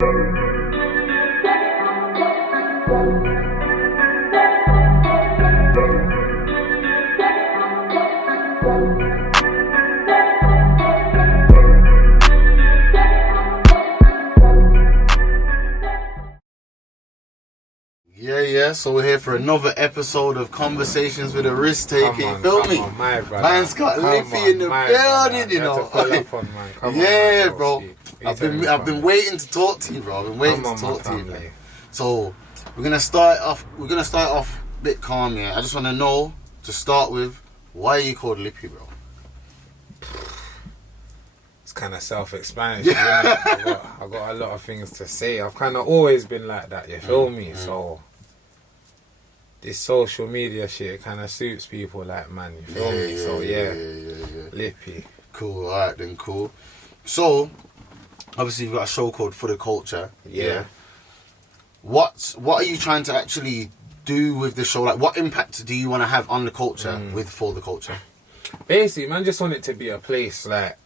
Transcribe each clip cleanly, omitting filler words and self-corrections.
So we're here for another episode of Conversations with a Risk Taker. Feel me? Man's got Lippy in the building, you know. Yeah, bro. I've been waiting to talk to you, bro. I've been waiting to talk to you, man. So we're gonna start off a bit calm here. I just want to know, to start with, why are you called Lippy, bro? It's kind of self-explanatory, isn't it? I've got a lot of things to say. I've kind of always been like that, you feel me? So this social media shit kind of suits people like, man, you feel me? So yeah, Lippy. Cool, alright then, cool. So, obviously you've got a show called For the Culture. Yeah. What are you trying to actually do with the show? Like, what impact do you want to have on the culture with For the Culture? Basically, man, just want it to be a place like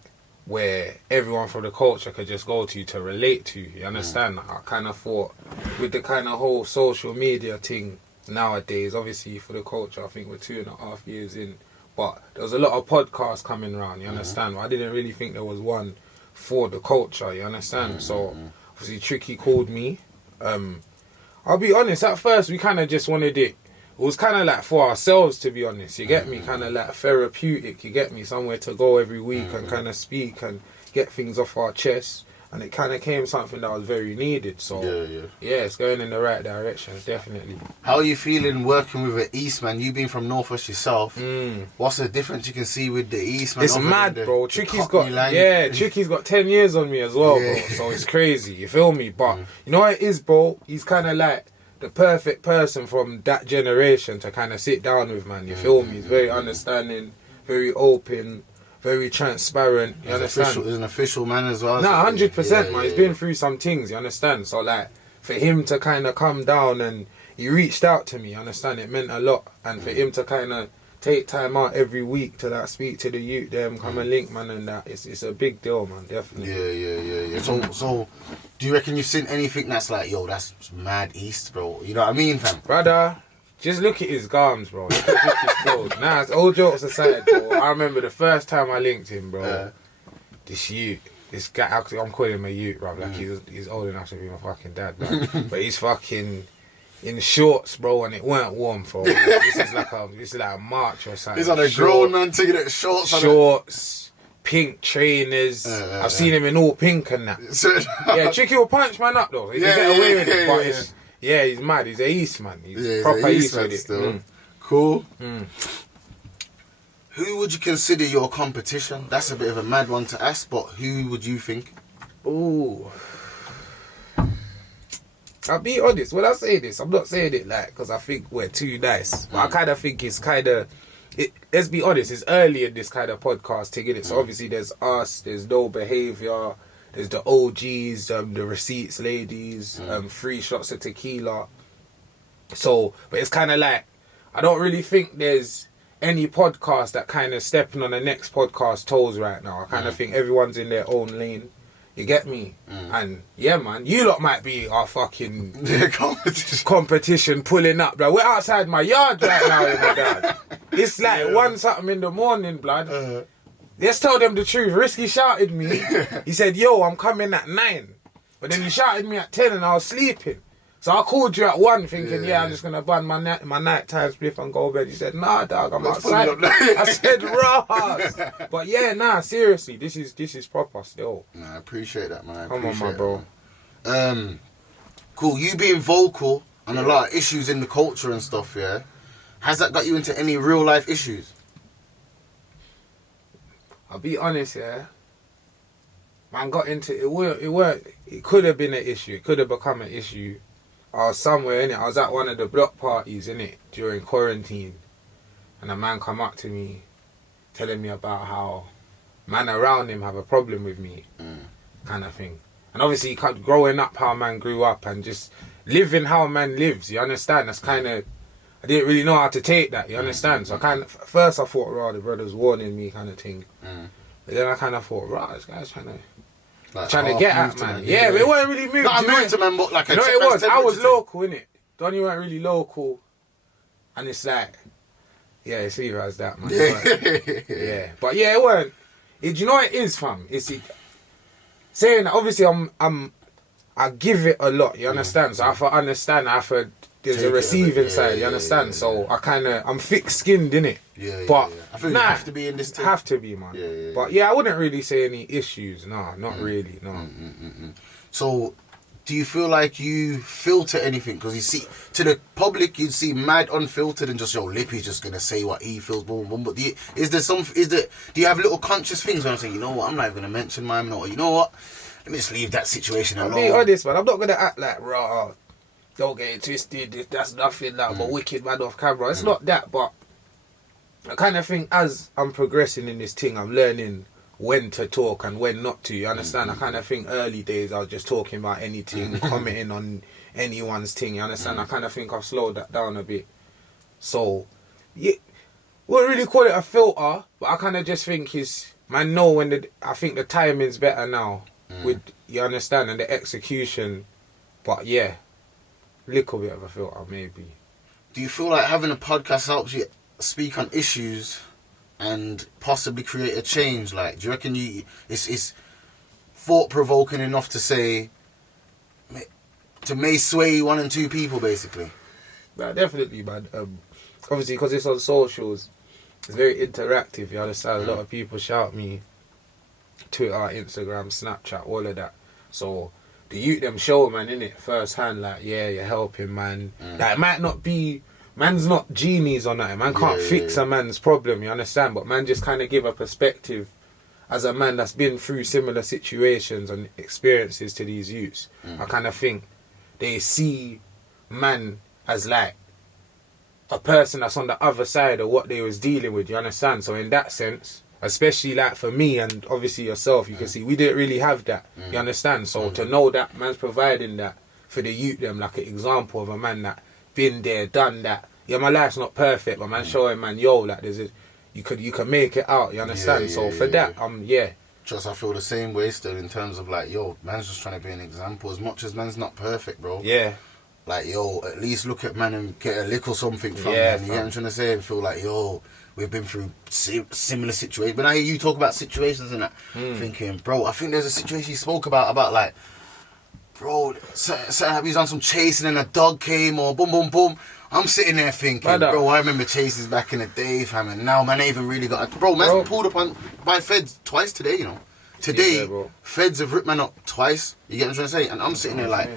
where everyone from the culture could just go to relate to. You understand? I kind of thought with the kind of whole social media thing nowadays, obviously For the Culture, I think we're 2.5 years in, but there was a lot of podcasts coming around, you understand? I didn't really think there was one for the culture, you understand? So obviously Tricky called me. I'll be honest, at first we kind of just wanted it was kind of like for ourselves, to be honest, you get me? Kind of like therapeutic, you get me? Somewhere to go every week and kind of speak and get things off our chest. And it kind of came something that was very needed. So, yeah, it's going in the right direction, definitely. How are you feeling working with an Eastman? You being from Northwest yourself, what's the difference you can see with the Eastman? It's mad, bro. Tricky's got 10 years on me as well, bro. So it's crazy, you feel me? But you know what it is, bro? He's kind of like the perfect person from that generation to kind of sit down with, man. You feel me? He's very understanding, very open, very transparent, you understand? He's an official man as well. Nah, 100%, man. He's been through some things, you understand? So, like, for him to kind of come down and he reached out to me, you understand? It meant a lot. And for him to kind of take time out every week to, like, speak to the youth, them, come and link, man, and that, it's a big deal, man, definitely. Yeah. So, do you reckon you've seen anything that's like, yo, that's mad East, bro? You know what I mean, fam? Brother, just look at his garms, bro. Look at his clothes. Nah, it's all jokes aside, bro. I remember the first time I linked him, bro. This guy, I'm calling him a youth, bro. Like, he's old enough to be my fucking dad, man. But he's fucking in shorts, bro, and it weren't warm, bro. This is like a March or something. He's on a grown man taking it shorts. Shorts, pink trainers. I've seen him in all pink and that. Yeah, Tricky will punch man up, though. He can get away with it, but it's... Yeah, he's mad. He's a East man. He's proper East with it. Still. Cool. Who would you consider your competition? That's a bit of a mad one to ask, but who would you think? Ooh. I'll be honest. When I say this, I'm not saying it like because I think we're too nice. But I kind of think it's kind of... Let's be honest. It's early in this kind of podcast to get it. So obviously there's us. There's No Behaviour. There's the OGs, the Receipts ladies, 3 shots of tequila. So, but it's kind of like, I don't really think there's any podcast that kind of stepping on the next podcast toes right now. I kind of think everyone's in their own lane. You get me? And yeah, man, you lot might be our fucking competition pulling up. Like, we're outside my yard right now, my dad. It's like 1 something in the morning, blood. Let's tell them the truth. Risky shouted me. He said, yo, I'm coming at 9. But then he shouted me at 10 and I was sleeping. So I called you at 1 thinking, I'm just going to burn my nighttime spliff and go to bed. He said, nah, dog, I'm outside. I said, Ross. But yeah, nah, seriously, this is proper still. Nah, I appreciate that, man. Come on, my bro. Cool. You being vocal on a lot of issues in the culture and stuff, yeah? Has that got you into any real life issues? I'll be honest, yeah. Man got into it. It could have been an issue. It could have become an issue. I was somewhere, innit? I was at one of the block parties, innit? During quarantine. And a man come up to me, telling me about how man around him have a problem with me. Kind of thing. And obviously, growing up how man grew up and just living how man lives, you understand? That's kind of... I didn't really know how to take that, you understand? So at first I thought, the brother's warning me kind of thing. But then I kind of thought, this guy's trying to Like trying to get at, man. Yeah, but it wasn't really moved. Not a move to man, but like a... You know what it was? I was local, innit? Donnie weren't really local. And it's like... Yeah, it's either as that, man. Yeah. But yeah, it weren't... Do you know what it is, fam? Saying that, obviously, I give it a lot, you understand? So I have to understand, there's a receiving side, you understand? So I'm thick-skinned, innit? But I think you have to be in this thing. Have to be, man. But yeah, I wouldn't really say any issues. No, not really, no. So, do you feel like you filter anything? Because you see, to the public, you'd see mad unfiltered and just, Lippy's just going to say what he feels, boom, boom. But do you have little conscious things when I'm saying, you know what, I'm not even going to mention mine, or you know what, let me just leave that situation alone. I'll be honest, man, I'm not going to act like, raw, don't get it twisted, that's nothing, I'm a wicked man off camera. It's not that, but I kind of think as I'm progressing in this thing, I'm learning when to talk and when not to, you understand? I kind of think early days I was just talking about anything, commenting on anyone's thing, you understand? I kind of think I've slowed that down a bit. So, yeah, wouldn't really call it a filter, but I kind of just think man know I think the timing's better now, with, you understand, and the execution, but yeah, little bit of a filter maybe. Do you feel like having a podcast helps you speak on issues and possibly create a change? Like, do you reckon it's thought-provoking enough to say, to may sway one and two people, basically? Nah, definitely, man. Obviously, because it's on socials, it's very interactive, you understand? A lot of people shout me, Twitter, Instagram, Snapchat, all of that. So, the youth them show, man, innit, first hand, like, yeah, you're helping, man. Like, it might not be... Man's not genies on that. Man can't fix a man's problem, you understand? But man just kind of give a perspective as a man that's been through similar situations and experiences to these youths. I kind of think they see man as like a person that's on the other side of what they was dealing with, you understand? So in that sense, especially like for me and obviously yourself, you can see we didn't really have that, you understand? So to know that man's providing that for the youth them, like an example of a man that been there, done that. Yeah, my life's not perfect, but man, showing man, like you can make it out. You understand? For that, Just I feel the same way still in terms of like, man's just trying to be an example. As much as man's not perfect, bro. Yeah. Like, at least look at man and get a little something from man. You get what I'm trying to say? And feel like, we've been through similar situations. But I hear you talk about situations and that, thinking, bro, I think there's a situation you spoke about like, bro, he's on some chasing and a dog came or boom, boom, boom. I'm sitting there thinking, bro, I remember chases back in the day, fam, and now man, I even really got... Bro, man's pulled up by feds twice today, you know. Today, feds have ripped man up twice. You get what I'm trying to say? And I'm sitting there like...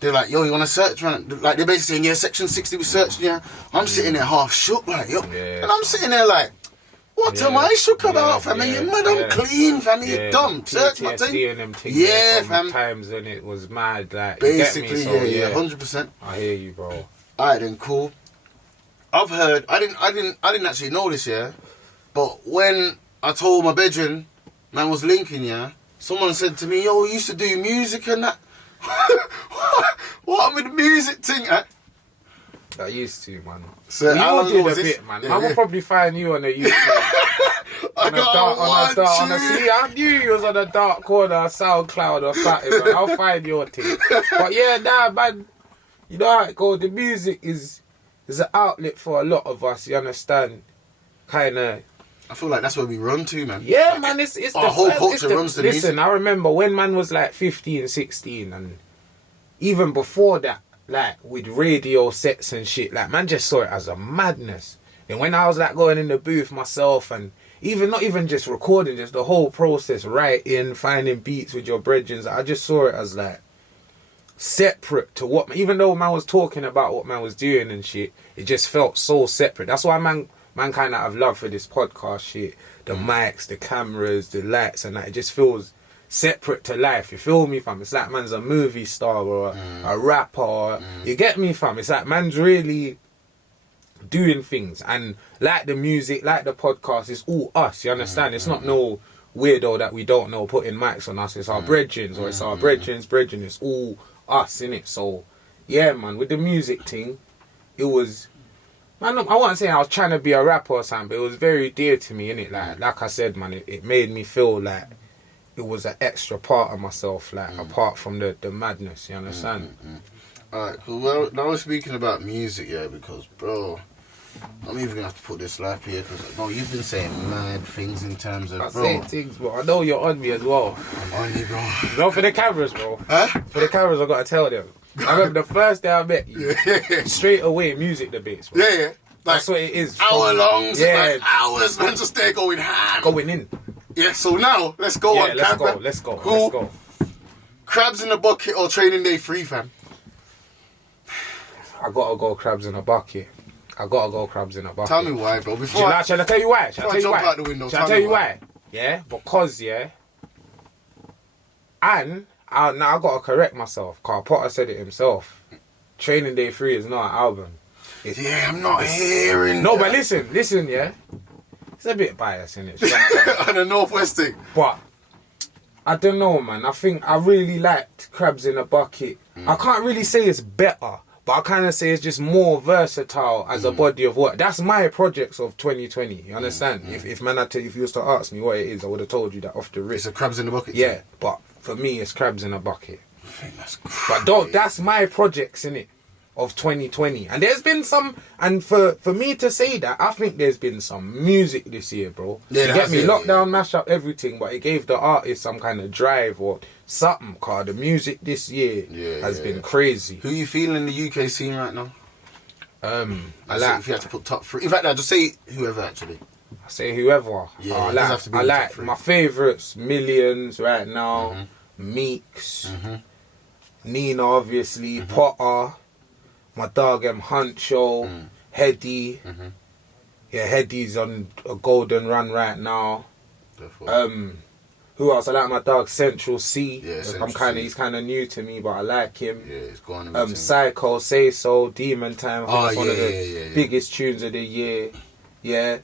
They're like, yo, you want to search, man? Like, they're basically saying, yeah, section 60 we searched, yeah. I'm sitting there half shook, like, yo. And I'm sitting there like... What am I shook about, fam? You mad, I'm clean, fam. You dumb. Search my thing. Fam. Times when it was mad, like... Basically, 100%. I hear you, bro. Alright then, cool. I've heard, I didn't actually know this, yeah, but when I told my bedroom, man was linking, yeah, someone said to me, yo, we used to do music and that. What with the music thing, eh? I used to, man. So you all did a bit, man. I will probably find you on the YouTube. I knew you was on a dark corner of SoundCloud or something, man. I'll find your thing. But yeah, man. You know how it goes. The music is an outlet for a lot of us. You understand? Kind of. I feel like that's where we run to, man. Yeah, like, man. It's our whole culture runs to music. Listen, I remember when man was like 15, 16, and even before that, like with radio sets and shit, like man just saw it as a madness. And when I was like going in the booth myself, and not even just recording, just the whole process, writing, finding beats with your brethren, I just saw it as like separate to what, even though man was talking about what man was doing and shit, it just felt so separate. That's why man kind of have love for this podcast shit, the mics, the cameras, the lights, and that. It just feels separate to life. You feel me, fam? It's like man's a movie star or a rapper. Or, you get me, fam? It's like man's really doing things, and like the music, like the podcast, it's all us. You understand? It's not no weirdo that we don't know putting mics on us. It's our brethren, or it's our brethren's brethren. It's all us, innit? So yeah, man, with the music thing, it was, man, I won't say I was trying to be a rapper or something, but it was very dear to me, innit? Like I said, man, it made me feel like it was an extra part of myself, like apart from the madness. You understand? Alright, cool. Well, now we're speaking about music, yeah, because, bro, I'm even gonna have to put this slap here because, no, you've been saying mad things in terms of, I bro. say things, bro. I know you're on me as well. I'm on you, bro. No, for the cameras, bro. Huh? For the cameras, I gotta tell them. I remember the first day I met you, straight away music debates, bro. Yeah. Like, that's what it is. Hour long, yeah, like hours, man, just stay going ham. Going in. Yeah, so now, let's go on camera. Let's go. Crabs in the bucket or training day free, fam? I gotta go crabs in a bucket. Tell me why, bro. Shall I tell you why? Shall I jump out the window? Shall I tell you why? Yeah, because, yeah. And, now I gotta correct myself, because Potter said it himself. Training Day 3 is not an album. I'm not hearing No, that. but listen, yeah. It's a bit biased, innit? On the Northwest thing. But, I don't know, man. I think I really liked Crabs in a Bucket. I can't really say it's better, but I kind of say it's just more versatile as a body of work. That's my projects of 2020. You understand? If you was to ask me what it is, I would have told you that off the wrist. It's a Crabs in the Bucket. Yeah, but for me, it's Crabs in a Bucket. I think that's crazy. But that's my projects, innit, of 2020. And there's been some, and for me to say that, I think there's been some music this year, bro. Yeah, you get me? Lockdown, mash up everything, but it gave the artist some kind of drive or something, cause the music this year has been crazy. Who you feeling in the UK scene right now? I like, if you had to put top 3. In fact, I'd just say whoever, actually. I say whoever. Yeah, I it does have to be I the top like 3. my favourites, Millions right now, Meeks, Nina obviously, Potter, my dog Huncho, Heady. Yeah, Heady's on a golden run right now. Who else? I like my dog Central C. Yeah, he's kind of new to me, but I like him. Yeah, it's going on. Psycho, Say So, Demon Time. I think it's one of the biggest tunes of the year. Yeah.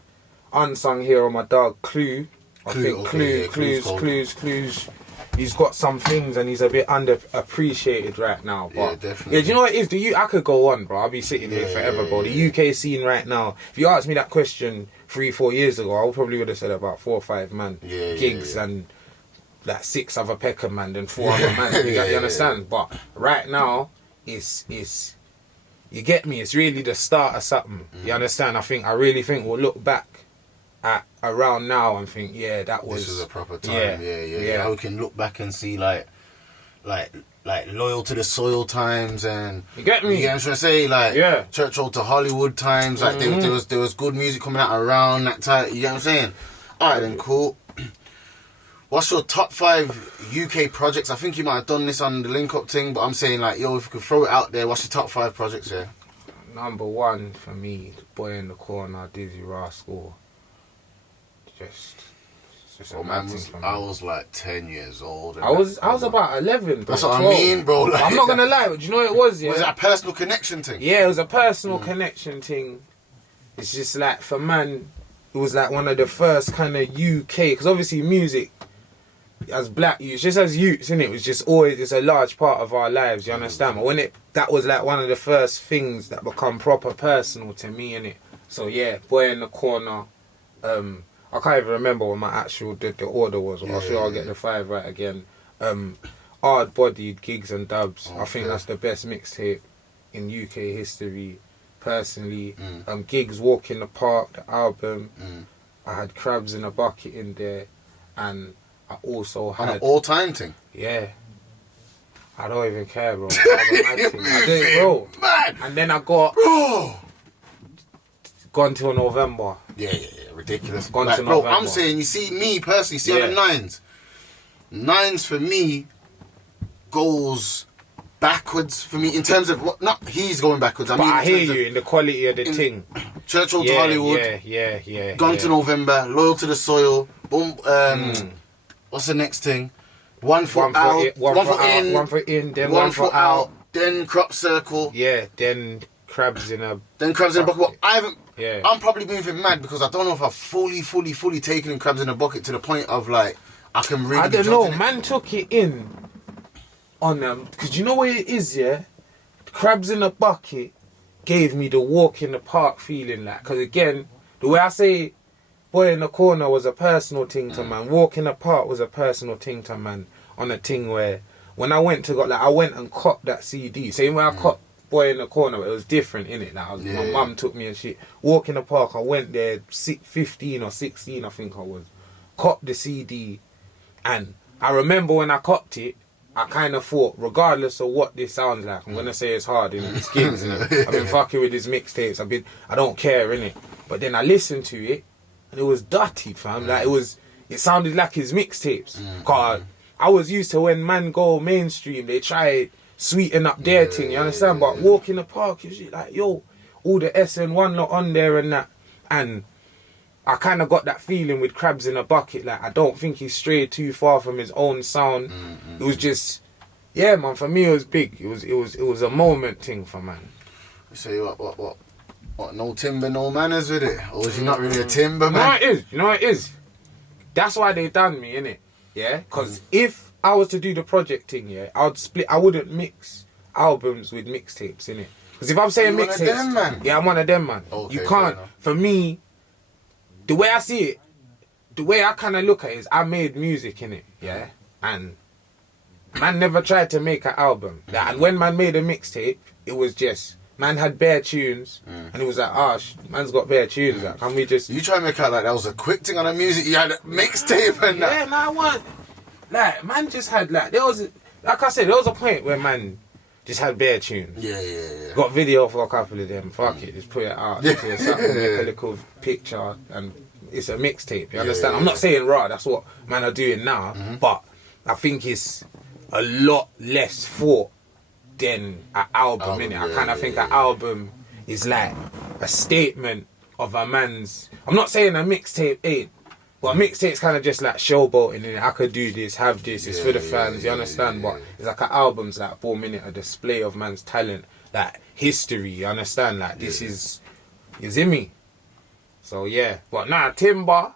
Unsung hero, my dog Clue. I think Clues. He's got some things and he's a bit underappreciated right now. But yeah, definitely. Yeah, do you know what it is? I could go on, bro. I'll be sitting here forever, bro. The UK scene right now. If you asked me that question 3-4 years ago, I probably would have said about 4 or 5 man. Gigs and like 6 other Peckham man and 4 other man. You understand? But right now, it's you get me? It's really the start of something. You understand? I really think we'll look back at around now and think, that was... This was a proper time. Yeah. We can look back and see like Loyal to the Soil times and... You get me? You get what I'm trying to say? Like, Church Road to Hollywood times. Like, there was good music coming out around that time. You get what I'm saying? Alright then, cool. What's your top 5 UK projects? I think you might have done this on the link up thing, but I'm saying like, if you could throw it out there, what's your top 5 projects here? Number 1 for me, Boy in the Corner, Dizzy Rascal. Just bro, man, I was like 10 years old. I was about 11, bro. That's what 12. I mean, bro. Like, I'm not gonna lie, but do you know what it was? Yeah, was it a personal connection thing? Yeah, it was a personal connection thing. It's just like for man, it was like one of the first kind of UK, because obviously music as black youths, just as youths, innit, it was just always, it's a large part of our lives. You understand? But when that was like one of the first things that become proper personal to me, innit. So yeah, Boy in the Corner. I can't even remember what my actual the order was. I'm sure I'll get the 5 right again. Hard Bodied, Gigs and Dubs. I think that's the best mixtape in UK history, personally. Gigs, Walk in the Park, the album. I had Crabs in a Bucket in there, and I also had... On an all-time thing? Yeah. I don't even care, bro. I did it, bro. Man. And then I got... Bro! Gone till November. Yeah. Ridiculous. Gone like, to bro, November. I'm saying, you see, me personally, on the 9s. 9s for me goes backwards for me in terms of what... Not he's going backwards. But I hear you in the quality of the thing. Church Road to Hollywood. Yeah. Gone to November. Loyal to the Soil. Boom. What's the next thing? One foot in, then one foot out. Then Crop Circle. Yeah, then Crabs in a Bucket. Well, I haven't... Yeah. I'm probably moving mad because I don't know if I've fully taken in Crabs in a Bucket to the point of like I can really... I don't know. Man took it in on them because you know what it is, yeah. Crabs in a Bucket gave me the Walk in the Park feeling, like, because again, the way I say Boy in the Corner was a personal thing to man. Walking Apart was a personal thing to man. On a thing where when I went to I went and copped that CD. Same when I copped Boy in the Corner, it was different innit. Like my mum took me and shit. Walking the Park, I went there 15 or 16, I think I was. Copped the CD, and I remember when I copped it, I kind of thought, regardless of what this sounds like, I'm gonna say it's hard and it's gigs and I've been fucking with his mixtapes. I don't care innit. But then I listened to it, and it was dirty, fam. Like it sounded like his mixtapes. Cause I was used to when man go mainstream, they try sweeten up their thing, you understand? But Walk in the Park, you shit like, yo, all the SN1 lot on there and that. And I kind of got that feeling with Crabs in a Bucket, like, I don't think he strayed too far from his own sound. It was just, yeah, man, for me it was big. It was a moment thing for man. You say what, no timber, no manners with it? Or was you not really a timber man? No, it is. You know it is. That's why they done me, innit? Yeah? Because if I was to do the project thing, yeah, I wouldn't mix albums with mixtapes, innit? Because if I'm saying mixtapes... One of them, man? Yeah, I'm one of them, man. Okay, you can't... For me, the way I see it, the way I kind of look at it is I made music, innit? Yeah? And man never tried to make an album. And when man made a mixtape, it was just... Man had bare tunes, and it was like, man's got bare tunes. Like, can we just... You try to make out like that was a quick thing on the music. You had a mixtape and that. Yeah, man, I want... Like, man just had, like, there was... Like I said, there was a point where man just had bare tunes. Yeah. Got video for a couple of them. Fuck it, just put it out. Make a little picture, and it's a mixtape. You understand? I'm not saying raw, that's what man are doing now, but I think it's a lot less thought than an album, innit? I kind of think an album is like a statement of a man's... I'm not saying a mixtape ain't, but a mixtape's kind of just like showboating, innit? I could do this, have this, it's for the fans, you understand? But it's like an album's like 4 minute, a display of man's talent, like history, you understand? Like this is in me. So yeah, but nah, Timber,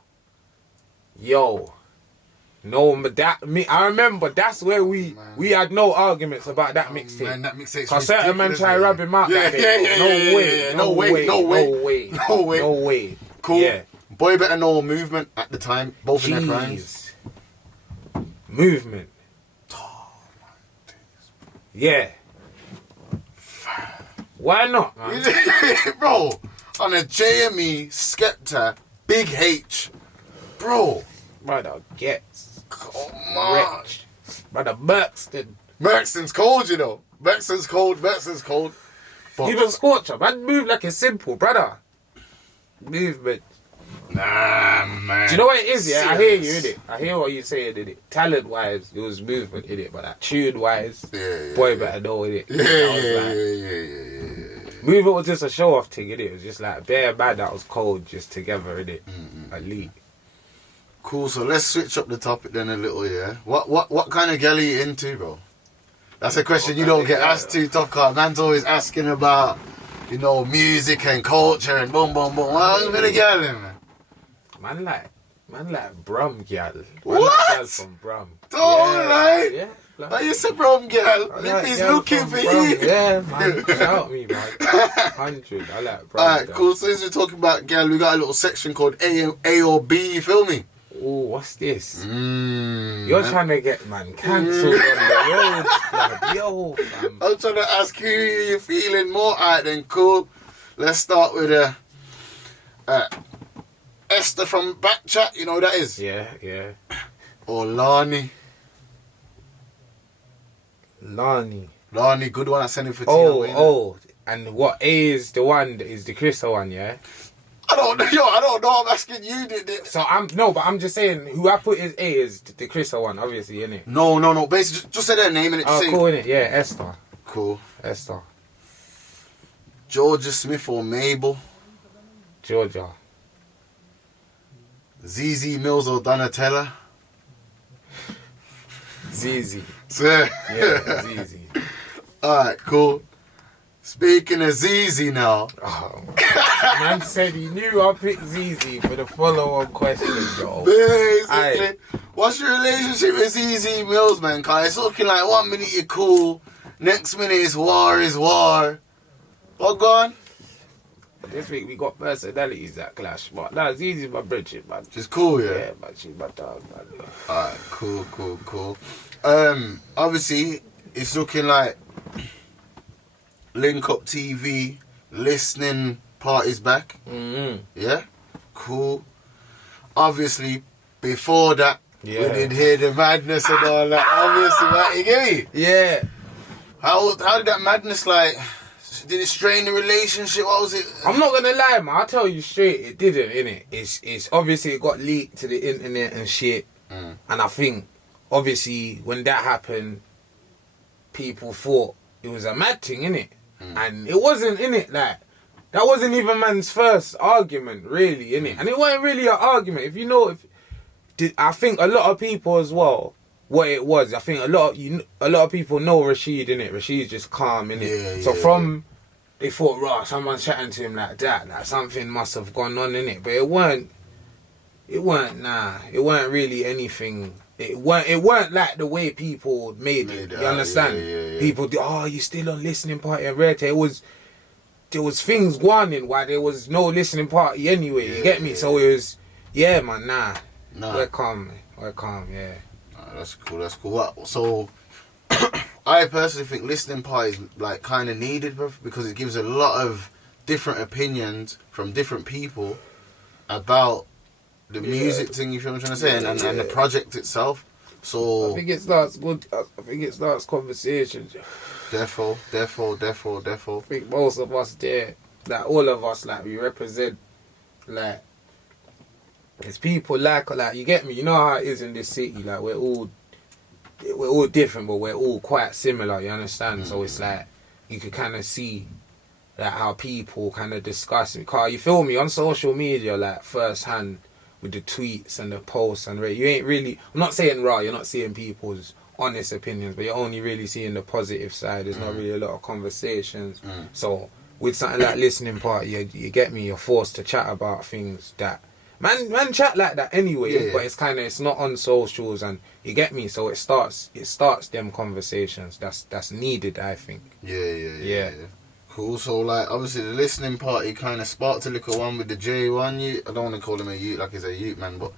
yo... No, but I remember that's where we had no arguments about that mixtape. Man, that mixtape's ridiculous. Certain man try to rub him out that day. No way. Cool. Yeah. Boy Better Know Movement at the time, both in their primes. Movement. Yeah. Why not, man? Bro, on a JME, Skepta, Big H. Bro. Brother, gets. Come on. Brother, Merkston. Merkston's cold, you know. Merkston's cold. But even Scorcher, man, move like it's simple, brother. Movement. Nah, man. Do you know what it is, yeah? I hear you, innit? I hear what you're saying, innit? Talent-wise, it was movement, innit? But that tune-wise, Boy Better Know, innit? Yeah. Movement was just a show-off thing, innit? It was just like bare bad that was cold just together, innit? Elite. Cool, so let's switch up the topic then a little, yeah? What kind of girl are you into, bro? That's a question you don't get asked too tough, cause man's always asking about, you know, music and culture and boom. What kind of girl, man? Man like Brum girl. What? Girl from Brum. Don't lie. Yeah. Like you said, Brum girl. Lippy's looking for you. Yeah, man. Shout me, man. 100. I like Brum. Alright, cool. So since we're talking about girl, we got a little section called A or B, you feel me? Oh, what's this? You're trying to get man cancelled on the road, like, yo, fam. I'm trying to ask who you feeling more. Alright then, cool. Let's start with Esther from Backchat. You know who that is? Yeah. Or Lani, good one. I sent him for Tia. And what A is the one that is the Crystal one, yeah? I don't know. I'm asking you, did it? So I'm just saying who I put as A is the Crystal one, obviously, innit? No. Basically, just say their name and it's cool, innit? Yeah, Esther. Cool. Esther. Georgia Smith or Mabel? Georgia. ZZ Mills or Donatella? ZZ. Yeah, ZZ. Alright, cool. Speaking of ZZ now. Man said he knew I picked ZZ for the follow-on question, yo. Basically, what's your relationship with ZZ Mills, man? Cause it's looking like 1 minute you're cool, next minute it's war. What gone? This week we got personalities that clash, but nah, it's easy, my bridget, man. Just cool, yeah? Yeah, man, she's my dog, man. Alright, cool. Obviously, it's looking like Link Up TV, listening party's back. Mm-hmm. Yeah? Cool. Obviously, before that, we did hear the madness and all that. Obviously, right? You get me? Yeah. How did that madness, like, did it strain the relationship? What was it? I'm not gonna lie, man. I'll tell you straight, it didn't, innit? It's obviously it got leaked to the internet and shit. And I think, obviously, when that happened, people thought it was a mad thing, innit? And it wasn't, innit? Like, that wasn't even man's first argument, really, innit? And it wasn't really an argument. If you know, I think a lot of people as well, what it was, I think a lot of people know Rashid, innit? Rashid's just calm, innit? They thought, right, someone's chatting to him like that, like something must have gone on, innit? But it weren't really anything. It weren't like the way people made it. You understand? Yeah. People do, you still on listening party and Rare. There was things warning why there was no listening party anyway. You get me? So it was, man, nah. We're calm, yeah. That's cool. So, I personally think listening parties like kind of needed, bro, because it gives a lot of different opinions from different people about the music thing. You feel what I'm trying to say, and the project itself. So I think it starts good. I think it starts conversations. Defo. I think most of us there, like all of us, like we represent, like. There's people like you get me. You know how it is in this city. Like we're all different, but we're all quite similar. You understand? So it's like you could kind of see like how people kind of discuss it. Cause you feel me on social media, like firsthand with the tweets and the posts and you ain't really. I'm not saying raw. You're not seeing people's honest opinions, but you're only really seeing the positive side. There's not really a lot of conversations. So with something like listening party, you get me. You're forced to chat about things that. Man chat like that anyway, but it's not on socials, and you get me. So it starts them conversations. That's needed, I think. Yeah. Cool. So like obviously the listening party kind of sparked a little one with the J1. I don't want to call him a youth like he's a youth man, but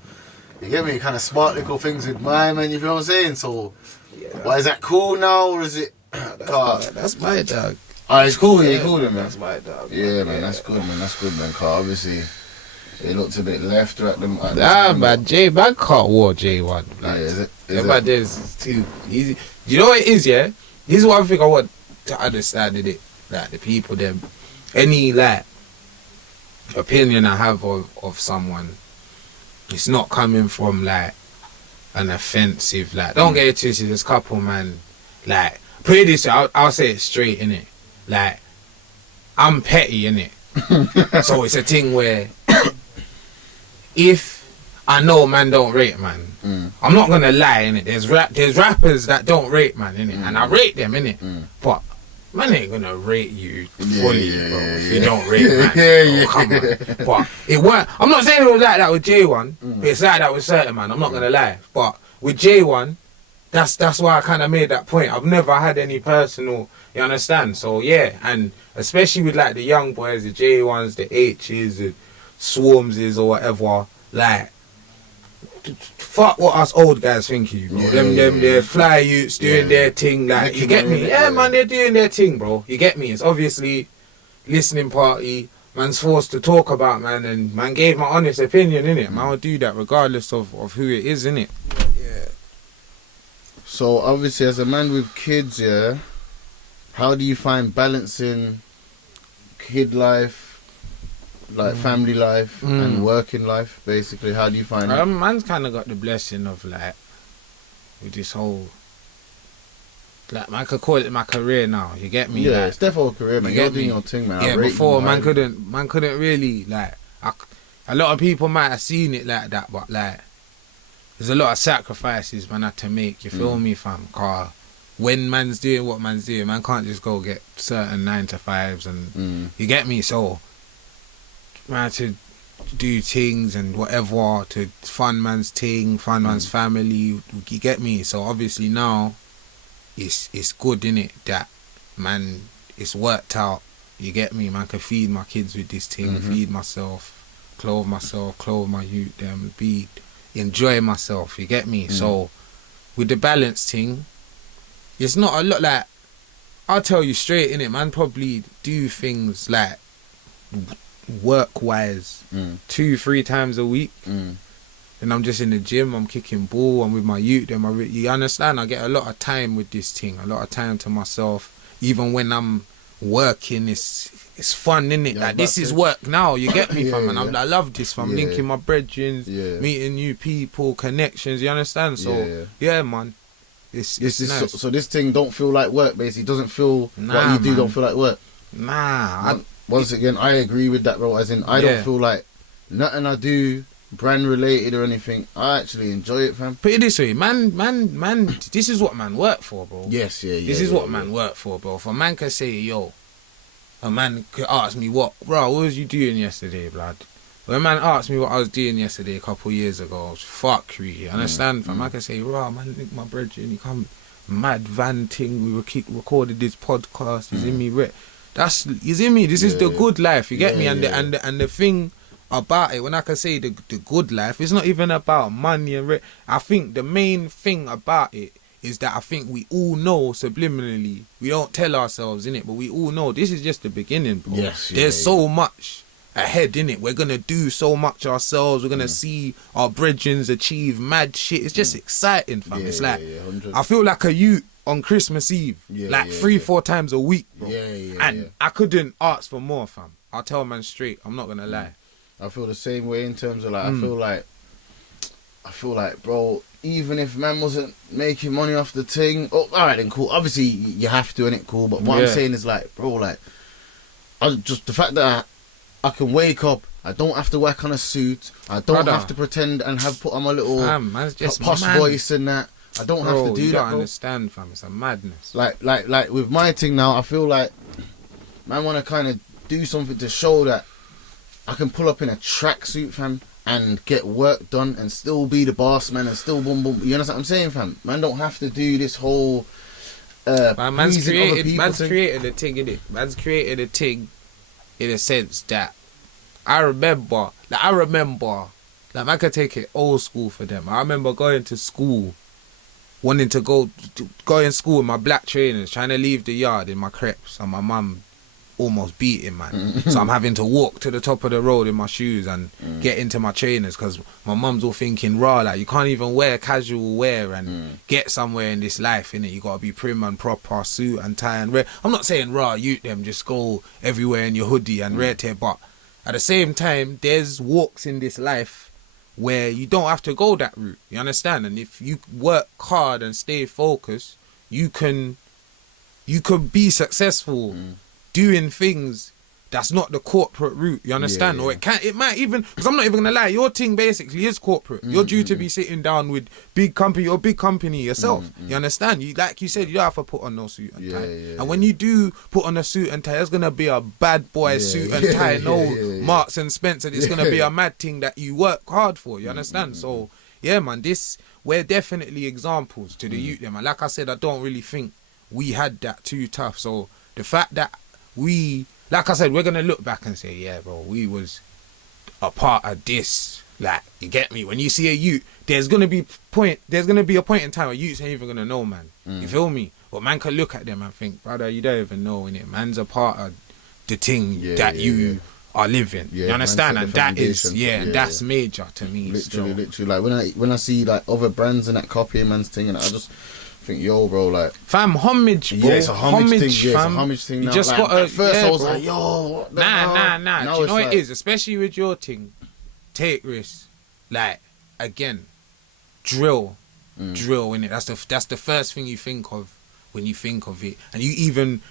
you get me. Kind of sparked little things with my man. You feel what I'm saying? So, is that cool now, or is it? That's my dog. It's cool. Yeah, cool, man. That's my dog. Yeah, man. That's good, man. Cause obviously. It looked a bit left or at them. Man, J-Man can't walk J1. Like, is it? But there's too easy. You know what it is, yeah? This is one thing I want to understand in it. Like, the people, them, any, like, opinion I have of someone, it's not coming from, like, an offensive, like, don't get it twisted, there's a couple, man, like, put it this way, I'll say it straight, innit? Like, I'm petty, innit? So it's a thing where, if I know man don't rate man, I'm not gonna lie, innit? There's rappers that don't rate man, innit? And I rate them, innit? But man ain't gonna rate you fully, bro, if you don't rate man. Come on. But it weren't. I'm not saying it was like that with J1, but it's like that with certain man. I'm not gonna lie. But with J1, that's why I kind of made that point. I've never had any personal, you understand? So yeah, and especially with like the young boys, the J1s, the H's, the Swarmses or whatever, like, fuck what us old guys think of you, bro. They're fly youths doing their thing, like, you get me? Yeah, man, they're doing their thing, bro. You get me? It's obviously listening party. Man's forced to talk about, man, and man gave my honest opinion, innit? Man will do that regardless of who it is, innit? Yeah. So, obviously, as a man with kids, yeah, how do you find balancing kid life, like family life and working life, basically? How do you find it? Man's kind of got the blessing of, like, with this whole, like, man could call it my career now, you get me? Yeah, like, it's definitely a career, man. You're doing your thing, man. Yeah, before man couldn't really, like, a lot of people might have seen it like that, but like, there's a lot of sacrifices man had to make, you feel me, fam? Cause when man's doing what man's doing, man can't just go get certain 9-to-5s and you get me? So man to do things and whatever to fund man's thing, fund man's family, you get me? So obviously now it's good, innit, that man it's worked out You get me? Man can feed my kids with this thing, feed myself, clothe my youth, them, enjoy myself. You get me? So with the balance thing, it's not a lot. Like, I'll tell you straight, innit, man, probably do things like work-wise 2-3 times a week. And I'm just in the gym, I'm kicking ball, I'm with my youth, you understand? I get a lot of time with this thing, a lot of time to myself. Even when I'm working, it's fun, innit? Like, this is work now, you get me, fam? And I love this, fam. Linking my brethren, meeting new people, connections, you understand? So, yeah, man. It's nice. So this thing don't feel like work, basically. It doesn't feel what you do don't feel like work. Once again, I agree with that, bro. As in, I don't feel like nothing I do brand related or anything. I actually enjoy it, fam. Put it this way, man, this is what man work for, bro. Yes, This is what man work for, bro. If a man can say, yo, a man could ask me, what was you doing yesterday, blood? When a man asked me what I was doing yesterday a couple of years ago, I was fuckery, you understand, fam? I can say, man, look, my brethren, he come mad van thing, we recorded this podcast, he's in me, he's in me, this is the good life, you get me? And the thing about it, when I can say the good life, it's not even about money and I think the main thing about it is that I think we all know subliminally, we don't tell ourselves, innit, but we all know this is just the beginning, bro. There's so much ahead, innit? We're gonna do so much ourselves, we're gonna see our brethren achieve mad shit. It's just exciting, fam. It's like, I feel like a youth on Christmas Eve, 3-4 times a week, bro. I couldn't ask for more, fam. I'll tell man straight, I'm not gonna lie. I feel the same way in terms of like, I feel like, bro, even if man wasn't making money off the thing, alright then, cool. Obviously, you have to, and it cool. But what I'm saying is like, bro, like, the fact that I can wake up, I don't have to work on a suit, I don't have to pretend and have put on my little posh voice and that. I don't have to do that. You don't understand, fam. It's a madness. Like with my thing now, I feel like man want to kind of do something to show that I can pull up in a tracksuit, fam, and get work done and still be the boss, man, and still boom. You understand what I'm saying, fam? Man don't have to do this whole man's created a thing, innit? Man's created a thing in a sense that I remember, like I could take it old school for them. I remember going to school, wanting to go in school with my black trainers, trying to leave the yard in my crepes, and my mum almost beating, man. So I'm having to walk to the top of the road in my shoes and get into my trainers because my mum's all thinking, like, you can't even wear casual wear and get somewhere in this life, innit? You gotta be prim and proper, suit and tie and red. I'm not saying you them just go everywhere in your hoodie and red hair, but at the same time, there's walks in this life where you don't have to go that route, you understand? And if you work hard and stay focused, you can be successful doing things that's not the corporate route, you understand? Or it might even, because I'm not even gonna lie, your thing basically is corporate. You're due to be sitting down with big company yourself. You understand? You, like you said, you don't have to put on no suit and tie. And when you do put on a suit and tie, it's gonna be a bad boy suit and tie, Marks and Spencer. It's gonna be a mad thing that you work hard for, you understand? So yeah, man, we're definitely examples to the youth, man. Like I said, I don't really think we had that too tough. So the fact that like I said, we're gonna look back and say, yeah, bro, we was a part of this. Like, you get me? When you see a youth, there's gonna be a point in time where youths ain't even gonna know, man. You feel me? But man can look at them and think, brother, you don't even know, innit? Man's a part of the thing that you are living. You understand? And that is, that's major to me. Literally. Like when I see like other brands and that copying man's thing, and I just think, yo, bro, like, fam, homage, bro. Yeah, it's a homage thing. Fam. Yeah, it's a homage thing now. You just like, gotta, at first I was bro. like, yo, what the Nah. Now Do you know what like, it is? Especially with your thing, take risks. Like, again, drill in it. That's the first thing you think of when you think of it. And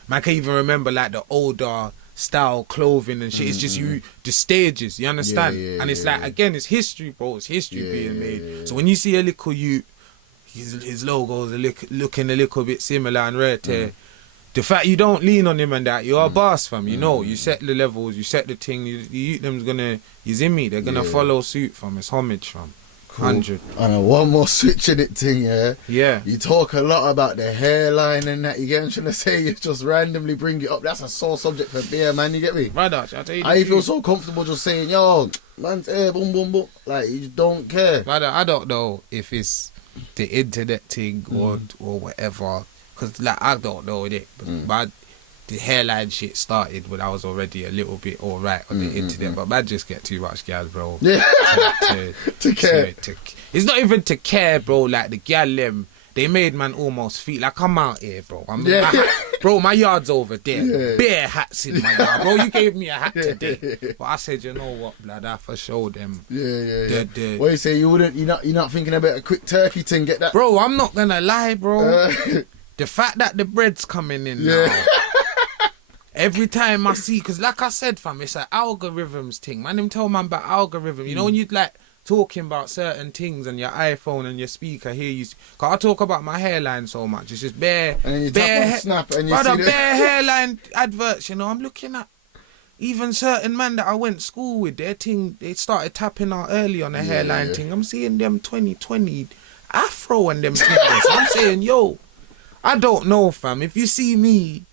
man can even remember like the older style clothing and shit. It's just the stages, you understand? And it's like, again, it's history, bro. It's history being made. So when you see a little youth, his logos are looking a little bit similar and rare to the fact you don't lean on him and that, you're a boss, fam. You know, you set the levels, you set the thing, them's gonna, they're gonna follow suit, fam. It's homage, fam. Cool. 100. And one more switch in it thing, yeah? Yeah. You talk a lot about the hairline and that. You get what I'm trying to say? You just randomly bring it up. That's a sore subject for beer, man. You get me? Brother, I'll tell you I feel so comfortable just saying, yo, man's hair, boom, boom, boom. Like, you just don't care. Brother, I don't know if it's the internet thing or whatever. Because, like, I don't know it. But the hairline shit started when I was already a little bit alright on the internet. But man just get too much gal, bro. Yeah. To care. It's not even to care, bro. Like, the gal, they made man almost feel like I'm out here, bro. Bro, my yard's over there. Yeah. Bare hats in my yard, bro. You gave me a hat today. But I said, you know what, blood, I for sure them. Yeah. What you say? You're not thinking about a quick turkey thing? Get that, bro. I'm not gonna lie, bro. The fact that the bread's coming in now. Every time I see, because like I said, fam, it's an algorithms thing. Man, them tell man about algorithm. You know when you like talking about certain things on your iPhone and your speaker, here you. Cause I talk about my hairline so much. It's just bare. And then you tap on snap and you see bare hairline adverts. You know, I'm looking at even certain man that I went to school with. Their thing, they started tapping out early on the hairline thing. I'm seeing them 2020 afro and them things. I'm saying, yo, I don't know, fam. If you see me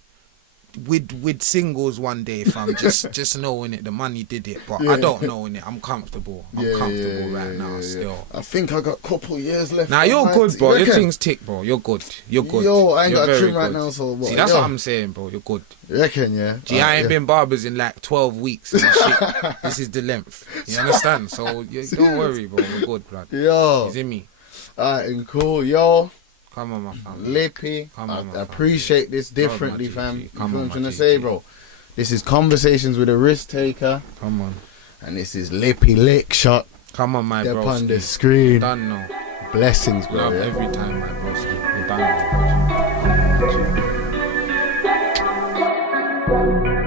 with singles one day, fam, just knowing it, the money did it, but I don't know in it. I'm comfortable. I'm comfortable right now still. I think I got a couple years left. Nah, you're good, bro. Your things tick, bro. You're good. You're good. Yo, I ain't you're got a trim right now, so what? See, that's what I'm saying, bro. You're good. You reckon, yeah? Gee, I ain't been barbers in like 12 weeks and shit. This is the length. You understand? So don't worry, bro. We're good, blood. Yo. You see me? Alright, cool. Yo. Come on, my fam. Lippy, I appreciate this differently, fam. You know what I'm trying to say, bro? This is Conversations with a Risk Taker. Come on. And this is Lippy Lickshot. Come on, my bro. Up on the screen. You're done now. Blessings, bro. Love every time, my bro. You're done now.